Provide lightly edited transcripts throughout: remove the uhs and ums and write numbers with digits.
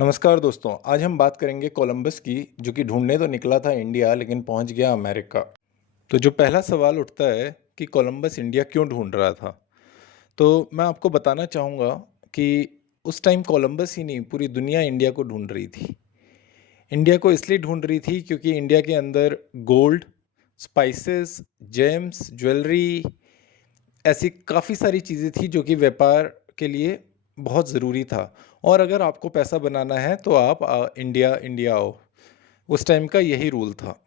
नमस्कार दोस्तों, आज हम बात करेंगे कोलंबस की, जो कि ढूंढने तो निकला था इंडिया लेकिन पहुंच गया अमेरिका। तो जो पहला सवाल उठता है कि कोलंबस इंडिया क्यों ढूंढ रहा था, तो मैं आपको बताना चाहूँगा कि उस टाइम कोलंबस ही नहीं, पूरी दुनिया इंडिया को ढूंढ रही थी। इंडिया को इसलिए ढूंढ रही थी क्योंकि इंडिया के अंदर गोल्ड, स्पाइसेस, जेम्स, ज्वेलरी, ऐसी काफ़ी सारी चीज़ें थी जो कि व्यापार के लिए बहुत ज़रूरी था। और अगर आपको पैसा बनाना है तो आप इंडिया इंडिया आओ। उस टाइम का यही रूल था।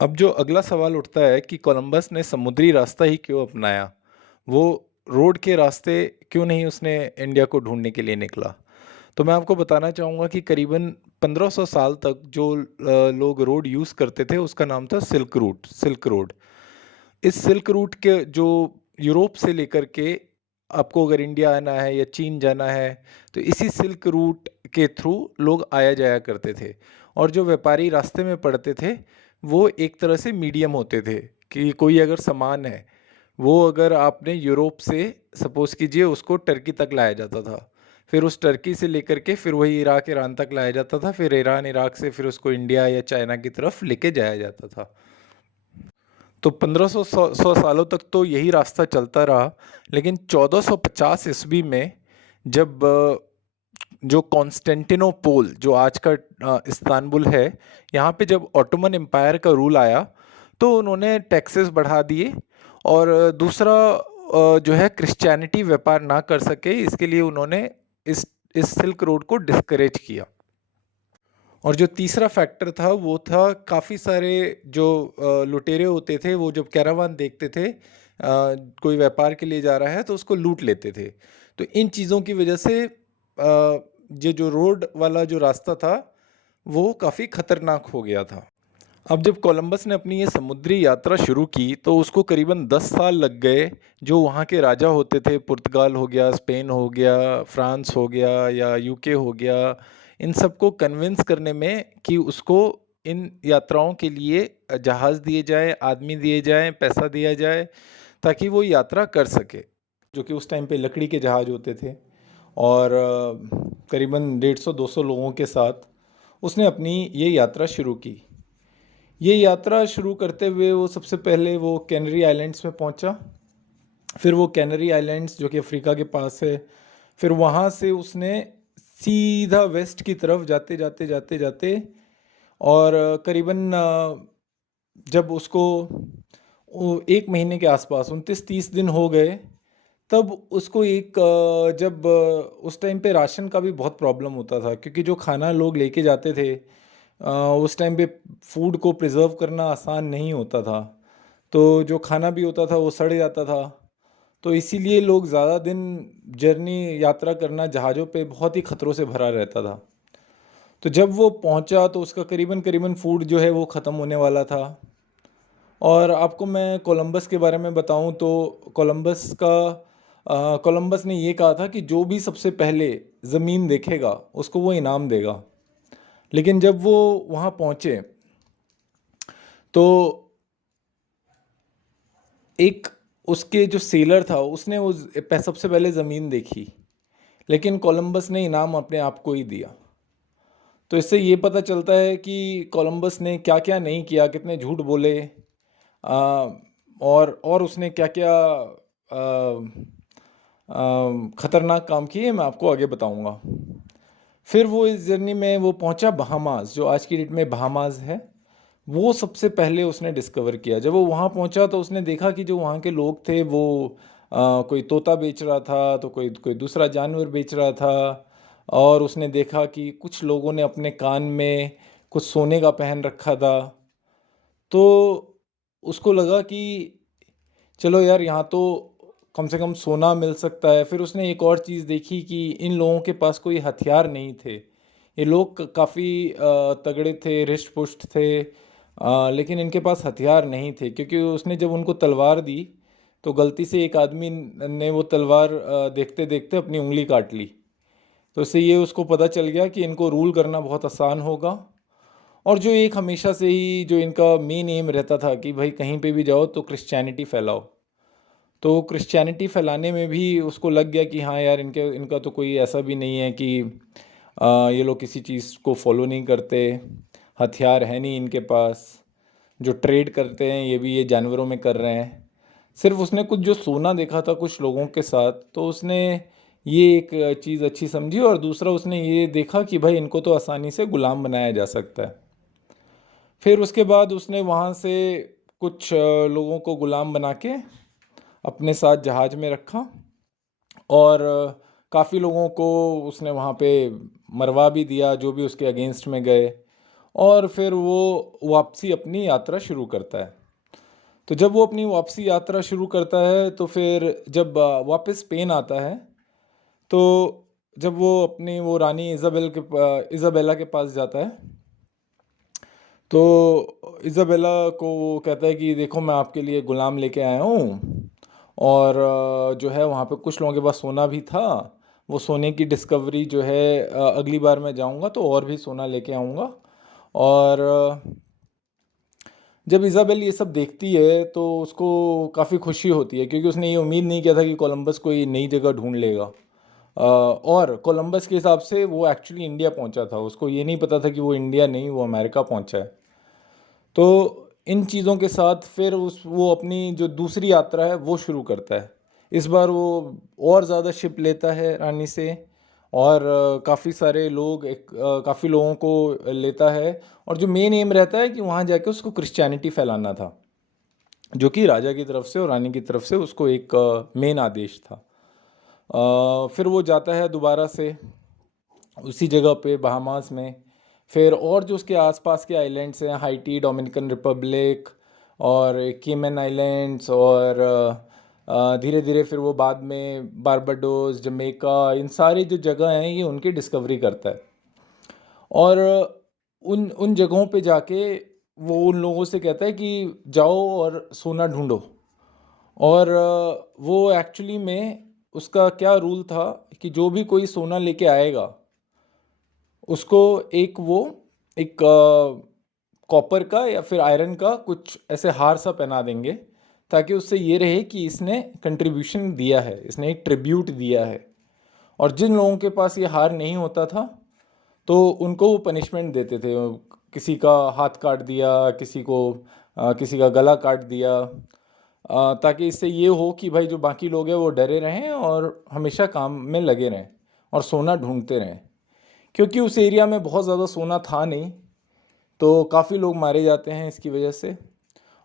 अब जो अगला सवाल उठता है कि कोलंबस ने समुद्री रास्ता ही क्यों अपनाया, वो रोड के रास्ते क्यों नहीं उसने इंडिया को ढूंढने के लिए निकला। तो मैं आपको बताना चाहूँगा कि करीबन 1500 साल तक जो लोग रोड यूज़ करते थे उसका नाम था सिल्क रोड। इस सिल्क रूट के जो यूरोप से लेकर के आपको अगर इंडिया आना है या चीन जाना है, तो इसी सिल्क रूट के थ्रू लोग आया जाया करते थे। और जो व्यापारी रास्ते में पड़ते थे, वो एक तरह से मीडियम होते थे कि कोई अगर सामान है, वो अगर आपने यूरोप से सपोज़ कीजिए उसको टर्की तक लाया जाता था। फिर उस टर्की से लेकर के फिर वही इराक, ईरान तक लाया जाता था। फिर ईरान, इराक से फिर उसको इंडिया या चाइना की तरफ लेके जाया जाता था। तो 1500 सालों तक तो यही रास्ता चलता रहा, लेकिन 1450 ईस्वी में जब जो कॉन्स्टेंटिनोपोल, जो आज का इस्तांबुल है, यहाँ पे जब ऑटोमन एम्पायर का रूल आया, तो उन्होंने टैक्सेस बढ़ा दिए। और दूसरा जो है क्रिश्चियनिटी व्यापार ना कर सके, इसके लिए उन्होंने इस इस सिल्क रोड को डिस्करेज किया। और जो तीसरा फैक्टर था वो था काफ़ी सारे जो लुटेरे होते थे, वो जब कैरावान देखते थे कोई व्यापार के लिए जा रहा है तो उसको लूट लेते थे। तो इन चीज़ों की वजह से ये जो रोड वाला जो रास्ता था वो काफ़ी खतरनाक हो गया था। अब जब कोलंबस ने अपनी ये समुद्री यात्रा शुरू की तो उसको करीबन 10 साल लग गए। जो वहाँ के राजा होते थे, पुर्तगाल हो गया, स्पेन हो गया, फ्रांस हो गया या यूके हो गया, इन सबको कन्विंस करने में कि उसको इन यात्राओं के लिए जहाज़ दिए जाएँ, आदमी दिए जाएँ, पैसा दिया जाए ताकि वो यात्रा कर सके। जो कि उस टाइम पे लकड़ी के जहाज़ होते थे। और करीबन 150-200 लोगों के साथ उसने अपनी ये यात्रा शुरू की। ये यात्रा शुरू करते हुए वो सबसे पहले वो कैनरी आइलैंड्स में पहुंचा। फिर वो कैनरी आइलैंड्स जो कि अफ्रीका के पास है, फिर वहाँ से उसने सीधा वेस्ट की तरफ जाते जाते जाते जाते और करीबन जब उसको 1 महीने के आसपास 29-30 दिन हो गए, तब उसको जब उस टाइम पे राशन का भी बहुत प्रॉब्लम होता था क्योंकि जो खाना लोग लेके जाते थे, उस टाइम पे फूड को प्रिजर्व करना आसान नहीं होता था। तो जो खाना भी होता था वो सड़ जाता था। तो इसीलिए लोग ज़्यादा दिन जर्नी यात्रा करना जहाज़ों पे बहुत ही खतरों से भरा रहता था। तो जब वो पहुंचा तो उसका करीबन करीबन फूड जो है वो ख़त्म होने वाला था। और आपको मैं कोलंबस के बारे में बताऊं तो कोलंबस ने ये कहा था कि जो भी सबसे पहले ज़मीन देखेगा उसको वो इनाम देगा। लेकिन जब वो वहाँ पहुँचे तो एक उसके जो सेलर था उसने सबसे पहले ज़मीन देखी, लेकिन कोलंबस ने इनाम अपने आप को ही दिया। तो इससे ये पता चलता है कि कोलंबस ने क्या क्या नहीं किया, कितने झूठ बोले, और उसने क्या क्या खतरनाक काम किए, मैं आपको आगे बताऊंगा। फिर वो इस जर्नी में वो पहुंचा बहामास, जो आज की डेट में बहामास है। वो सबसे पहले उसने डिस्कवर किया। जब वो वहाँ पहुंचा तो उसने देखा कि जो वहाँ के लोग थे वो कोई तोता बेच रहा था, तो कोई कोई दूसरा जानवर बेच रहा था। और उसने देखा कि कुछ लोगों ने अपने कान में कुछ सोने का पहन रखा था। तो उसको लगा कि चलो यार, यहाँ तो कम से कम सोना मिल सकता है। फिर उसने एक और चीज़ देखी कि इन लोगों के पास कोई हथियार नहीं थे। ये लोग काफ़ी तगड़े थे, रिष्ट पुष्ट थे, लेकिन इनके पास हथियार नहीं थे क्योंकि उसने जब उनको तलवार दी तो गलती से एक आदमी ने वो तलवार देखते देखते अपनी उंगली काट ली। तो इससे ये उसको पता चल गया कि इनको रूल करना बहुत आसान होगा। और जो एक हमेशा से ही जो इनका मेन एम रहता था कि भाई कहीं पे भी जाओ तो क्रिश्चियनिटी फैलाओ। तो क्रिश्चियनिटी फैलाने में भी उसको लग गया कि हाँ यार, इनका तो कोई ऐसा भी नहीं है कि ये लोग किसी चीज़ को फॉलो नहीं करते, हथियार है नहीं इनके पास, जो ट्रेड करते हैं ये जानवरों में कर रहे हैं। सिर्फ उसने कुछ जो सोना देखा था कुछ लोगों के साथ, तो उसने ये एक चीज़ अच्छी समझी, और दूसरा उसने ये देखा कि भाई इनको तो आसानी से गुलाम बनाया जा सकता है। फिर उसके बाद उसने वहाँ से कुछ लोगों को गुलाम बना के अपने साथ जहाज़ में रखा, और काफ़ी लोगों को उसने वहाँ पे मरवा भी दिया जो भी उसके अगेंस्ट में गए, और फिर वो वापसी अपनी यात्रा शुरू करता है। तो जब वो अपनी वापसी यात्रा शुरू करता है तो फिर जब वापस स्पेन आता है, तो जब वो अपनी वो रानी इज़ाबेला के पास जाता है, तो इज़ाबेला को वो कहता है कि देखो मैं आपके लिए ग़ुलाम लेके आया हूँ, और जो है वहाँ पे कुछ लोगों के पास सोना भी था। वो सोने की डिस्कवरी जो है अगली बार मैं जाऊँगा तो और भी सोना लेके आऊँगा। और जब इज़ाबेल ये सब देखती है तो उसको काफ़ी खुशी होती है, क्योंकि उसने ये उम्मीद नहीं किया था कि कोलंबस कोई नई जगह ढूंढ लेगा। और कोलंबस के हिसाब से वो एक्चुअली इंडिया पहुंचा था, उसको ये नहीं पता था कि वो इंडिया नहीं, वो अमेरिका पहुंचा है। तो इन चीज़ों के साथ फिर वो अपनी जो दूसरी यात्रा है वो शुरू करता है। इस बार वो और ज़्यादा शिप लेता है रानी से, और काफ़ी सारे लोग काफ़ी लोगों को लेता है, और जो मेन एम रहता है कि वहाँ जाके उसको क्रिश्चियनिटी फैलाना था, जो कि राजा की तरफ से और रानी की तरफ से उसको एक मेन आदेश था। फिर वो जाता है दोबारा से उसी जगह पे बहामास में। फिर और जो उसके आसपास के आइलैंड्स हैं, हाइटी, डोमिनिकन रिपब्लिक और केमन आइलैंड्स, और धीरे धीरे फिर वो बाद में बारबाडोस, जमैका, इन सारी जो जगह हैं ये उनकी डिस्कवरी करता है। और उन उन जगहों पे जाके वो उन लोगों से कहता है कि जाओ और सोना ढूंढो। और वो एक्चुअली में उसका क्या रूल था कि जो भी कोई सोना लेके आएगा उसको एक कॉपर का या फिर आयरन का कुछ ऐसे हार सा पहना देंगे, ताकि उससे ये रहे कि इसने कंट्रीब्यूशन दिया है, इसने एक ट्रिब्यूट दिया है। और जिन लोगों के पास ये हार नहीं होता था तो उनको वो पनिशमेंट देते थे, किसी का हाथ काट दिया, किसी का गला काट दिया, ताकि इससे ये हो कि भाई जो बाकी लोग हैं वो डरे रहें और हमेशा काम में लगे रहें और सोना ढूंढते रहें। क्योंकि उस एरिया में बहुत ज़्यादा सोना था नहीं, तो काफ़ी लोग मारे जाते हैं इसकी वजह से।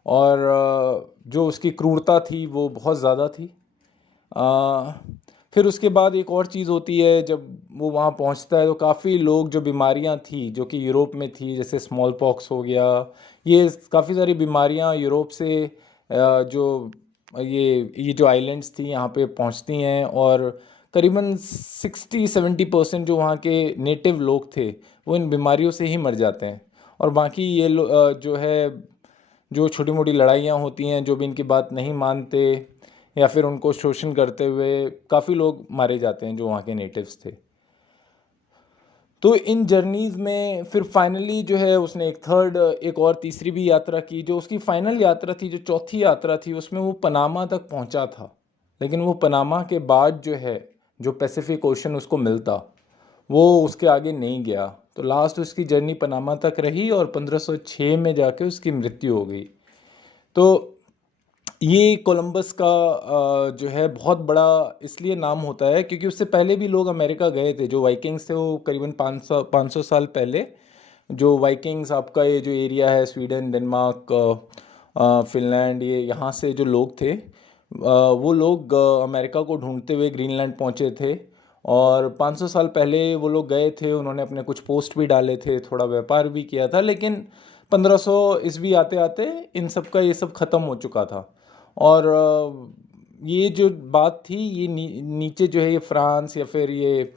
और जो उसकी क्रूरता थी वो बहुत ज़्यादा थी। अ, फिर उसके बाद एक और चीज़ होती है, जब वो वहाँ पहुँचता है तो काफ़ी लोग, जो बीमारियाँ थी जो कि यूरोप में थी, जैसे स्मॉल पॉक्स हो गया, ये काफ़ी सारी बीमारियाँ यूरोप से जो ये जो आइलैंड्स थी यहाँ पे पहुँचती हैं, और करीबन 60-70% जो वहाँ के नेटिव लोग थे वो इन बीमारियों से ही मर जाते हैं। और बाकी जो है, जो छोटी मोटी लड़ाइयाँ होती हैं, जो भी इनकी बात नहीं मानते या फिर उनको शोषण करते हुए काफ़ी लोग मारे जाते हैं जो वहाँ के नेटिव्स थे। तो इन जर्नीज़ में फिर फाइनली जो है उसने एक और तीसरी भी यात्रा की। जो उसकी फाइनल यात्रा थी, जो चौथी यात्रा थी, उसमें वो पनामा तक पहुँचा था। लेकिन वो पनामा के बाद जो है, जो पैसिफिक ओशन उसको मिलता, वो उसके आगे नहीं गया। तो लास्ट उसकी जर्नी पनामा तक रही और 1506 में जाके उसकी मृत्यु हो गई। तो ये कोलंबस का जो है बहुत बड़ा इसलिए नाम होता है क्योंकि उससे पहले भी लोग अमेरिका गए थे। जो वाइकिंग्स थे वो करीबन 500 साल पहले, जो वाइकिंग्स, आपका ये जो एरिया है, स्वीडन, डेनमार्क, फिनलैंड, ये यहाँ से जो लोग थे, वो लोग अमेरिका को ढूंढते हुए ग्रीनलैंड पहुँचे थे। और 500 साल पहले वो लोग गए थे, उन्होंने अपने कुछ पोस्ट भी डाले थे, थोड़ा व्यापार भी किया था। लेकिन 1500 ईस्वी आते आते इन सब का ये सब ख़त्म हो चुका था। और ये जो बात थी, ये नीचे जो है ये फ्रांस या फिर ये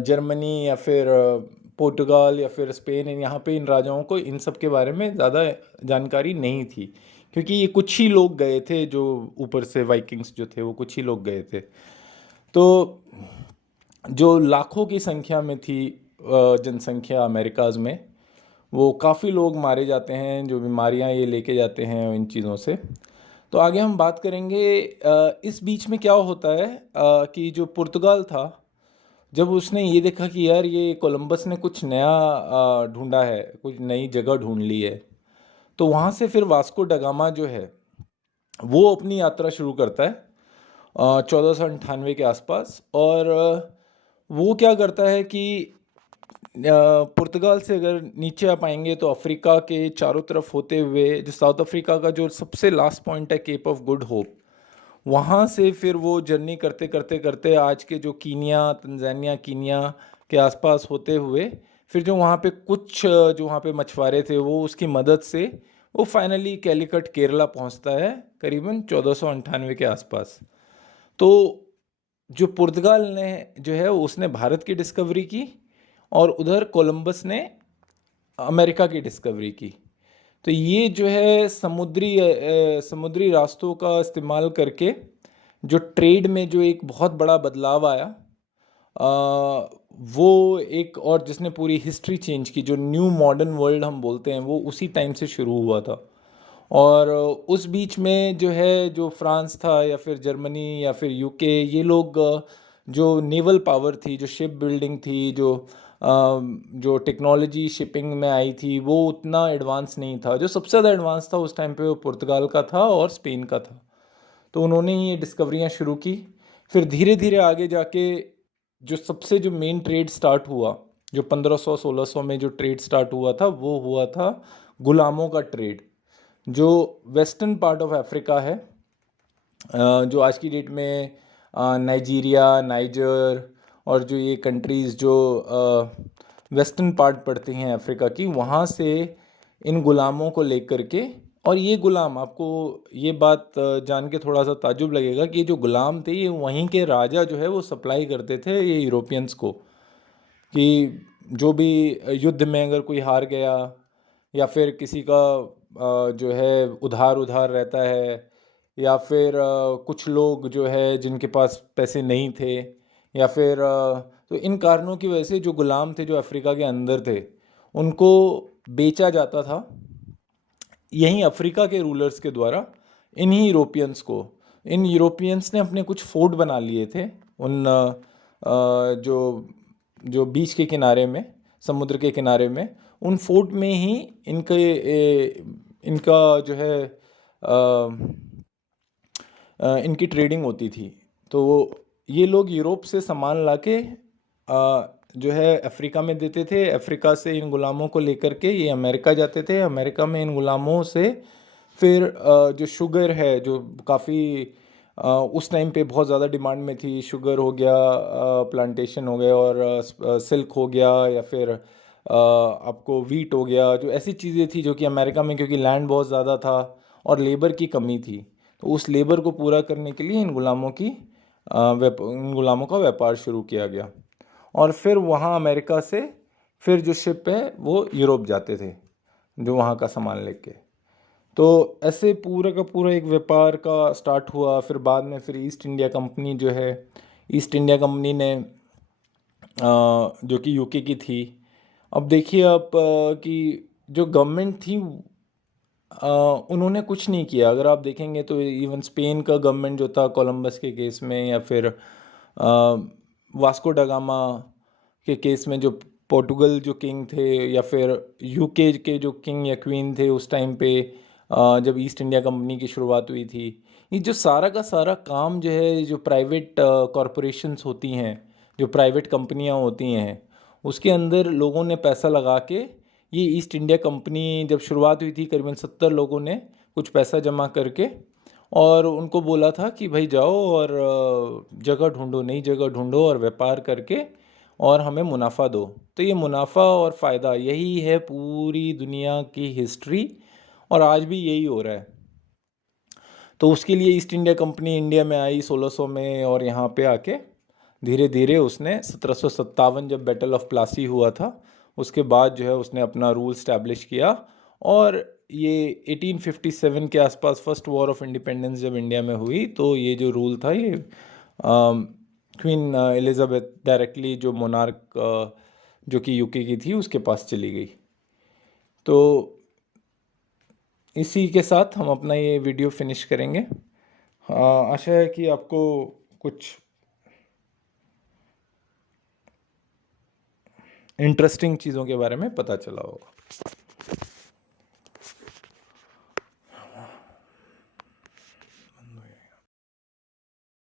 जर्मनी या फिर पुर्तगाल या फिर स्पेन, यहाँ पे इन राजाओं को इन सब के बारे में ज़्यादा जानकारी नहीं थी, क्योंकि ये कुछ ही लोग गए थे, जो ऊपर से वाइकिंग्स जो थे वो कुछ ही लोग गए थे। तो जो लाखों की संख्या में थी जनसंख्या अमेरिकाज़ में, वो काफ़ी लोग मारे जाते हैं, जो बीमारियां ये लेके जाते हैं इन चीज़ों से। तो आगे हम बात करेंगे। इस बीच में क्या होता है कि जो पुर्तगाल था, जब उसने ये देखा कि यार ये कोलंबस ने कुछ नया ढूंढा है, कुछ नई जगह ढूंढ ली है, तो वहाँ से फिर वास्को ड गामा जो है वो अपनी यात्रा शुरू करता है 1498 के आसपास। और वो क्या करता है कि पुर्तगाल से अगर नीचे आप आएंगे तो अफ्रीका के चारों तरफ होते हुए जो साउथ अफ्रीका का जो सबसे लास्ट पॉइंट है, केप ऑफ गुड होप, वहाँ से फिर वो जर्नी करते करते करते आज के जो कीनिया, तंजानिया, कीनिया के आसपास होते हुए फिर जो वहाँ पे कुछ जो वहाँ पे मछुआरे थे वो उसकी मदद से वो फाइनली कैलिकट केरला पहुँचता है करीबन 1498 के आसपास। तो जो पुर्तगाल ने जो है उसने भारत की डिस्कवरी की और उधर कोलंबस ने अमेरिका की डिस्कवरी की। तो ये जो है समुद्री रास्तों का इस्तेमाल करके जो ट्रेड में जो एक बहुत बड़ा बदलाव आया, वो एक और जिसने पूरी हिस्ट्री चेंज की, जो न्यू मॉडर्न वर्ल्ड हम बोलते हैं, वो उसी टाइम से शुरू हुआ था। और उस बीच में जो है जो फ्रांस था या फिर जर्मनी या फिर यूके, ये लोग जो नेवल पावर थी, जो शिप बिल्डिंग थी, जो टेक्नोलॉजी शिपिंग में आई थी, वो उतना एडवांस नहीं था। जो सबसे ज़्यादा एडवांस था उस टाइम पे वो पुर्तगाल का था और स्पेन का था। तो उन्होंने ही ये डिस्कवरियाँ शुरू की। फिर धीरे धीरे आगे जाके जो सबसे जो मेन ट्रेड स्टार्ट हुआ, जो 1500-1600 में जो ट्रेड स्टार्ट हुआ था, वो हुआ था गुलामों का ट्रेड। जो वेस्टर्न पार्ट ऑफ अफ्रीका है, जो आज की डेट में नाइजीरिया, नाइजर और जो ये कंट्रीज़ जो वेस्टर्न पार्ट पड़ती हैं अफ्रीका की, वहाँ से इन गुलामों को लेकर के, और ये गुलाम आपको ये बात जान के थोड़ा सा ताजुब लगेगा कि ये जो गुलाम थे ये वहीं के राजा जो है वो सप्लाई करते थे ये यूरोपियंस को, कि जो भी युद्ध में अगर कोई हार गया या फिर किसी का जो है उधार उधार रहता है, या फिर कुछ लोग जो है जिनके पास पैसे नहीं थे, या फिर तो इन कारणों की वजह से जो गुलाम थे जो अफ्रीका के अंदर थे उनको बेचा जाता था यहीं अफ्रीका के रूलर्स के द्वारा इन्हीं यूरोपियंस को। इन यूरोपियंस ने अपने कुछ फोर्ट बना लिए थे उन जो जो बीच के किनारे में, समुद्र के किनारे में, उन फोर्ट में ही इनका जो है इनकी ट्रेडिंग होती थी। तो ये लोग यूरोप से सामान लाके जो है अफ्रीका में देते थे। अफ्रीका से इन गुलामों को लेकर के ये अमेरिका जाते थे। अमेरिका में इन गुलामों से फिर जो शुगर है, जो काफ़ी उस टाइम पे बहुत ज़्यादा डिमांड में थी, शुगर हो गया, प्लांटेशन हो गया, और सिल्क हो गया, या फिर आपको वीट हो गया, जो ऐसी चीज़ें थी जो कि अमेरिका में, क्योंकि लैंड बहुत ज़्यादा था और लेबर की कमी थी, तो उस लेबर को पूरा करने के लिए इन गुलामों का व्यापार शुरू किया गया। और फिर वहाँ अमेरिका से फिर जो शिप है वो यूरोप जाते थे जो वहाँ का सामान लेके। तो ऐसे पूरा का पूरा एक व्यापार का स्टार्ट हुआ। फिर बाद में फिर ईस्ट इंडिया कंपनी जो है, ईस्ट इंडिया कंपनी ने जो कि यूके की थी। अब देखिए आप कि जो गवर्नमेंट थी उन्होंने कुछ नहीं किया। अगर आप देखेंगे तो इवन स्पेन का गवर्नमेंट जो था कोलंबस के केस में, या फिर वास्को ड गामा के केस में जो पोर्टुगल जो किंग थे, या फिर यूके के जो किंग या क्वीन थे उस टाइम पे, जब ईस्ट इंडिया कंपनी की शुरुआत हुई थी, ये जो सारा का सारा काम जो है, जो प्राइवेट कॉरपोरेशंस होती हैं, जो प्राइवेट कंपनियां होती हैं, उसके अंदर लोगों ने पैसा लगा के, ये ईस्ट इंडिया कंपनी जब शुरुआत हुई थी करीबन 70 लोगों ने कुछ पैसा जमा करके और उनको बोला था कि भाई जाओ और जगह ढूंढो, नई जगह ढूंढो और व्यापार करके और हमें मुनाफा दो। तो ये मुनाफा और फ़ायदा, यही है पूरी दुनिया की हिस्ट्री, और आज भी यही हो रहा है। तो उसके लिए ईस्ट इंडिया कंपनी इंडिया में आई 1600 में, और यहाँ पे आके धीरे धीरे उसने 1757 जब बैटल ऑफ प्लासी हुआ था उसके बाद जो है उसने अपना रूल स्टैब्लिश किया। और ये 1857 के आसपास फर्स्ट वॉर ऑफ इंडिपेंडेंस जब इंडिया में हुई, तो ये जो रूल था ये क्वीन एलिजाबेथ डायरेक्टली, जो मोनार्क जो कि यूके की थी, उसके पास चली गई। तो इसी के साथ हम अपना ये वीडियो फिनिश करेंगे। आशा है कि आपको कुछ इंटरेस्टिंग चीज़ों के बारे में पता चला होगा।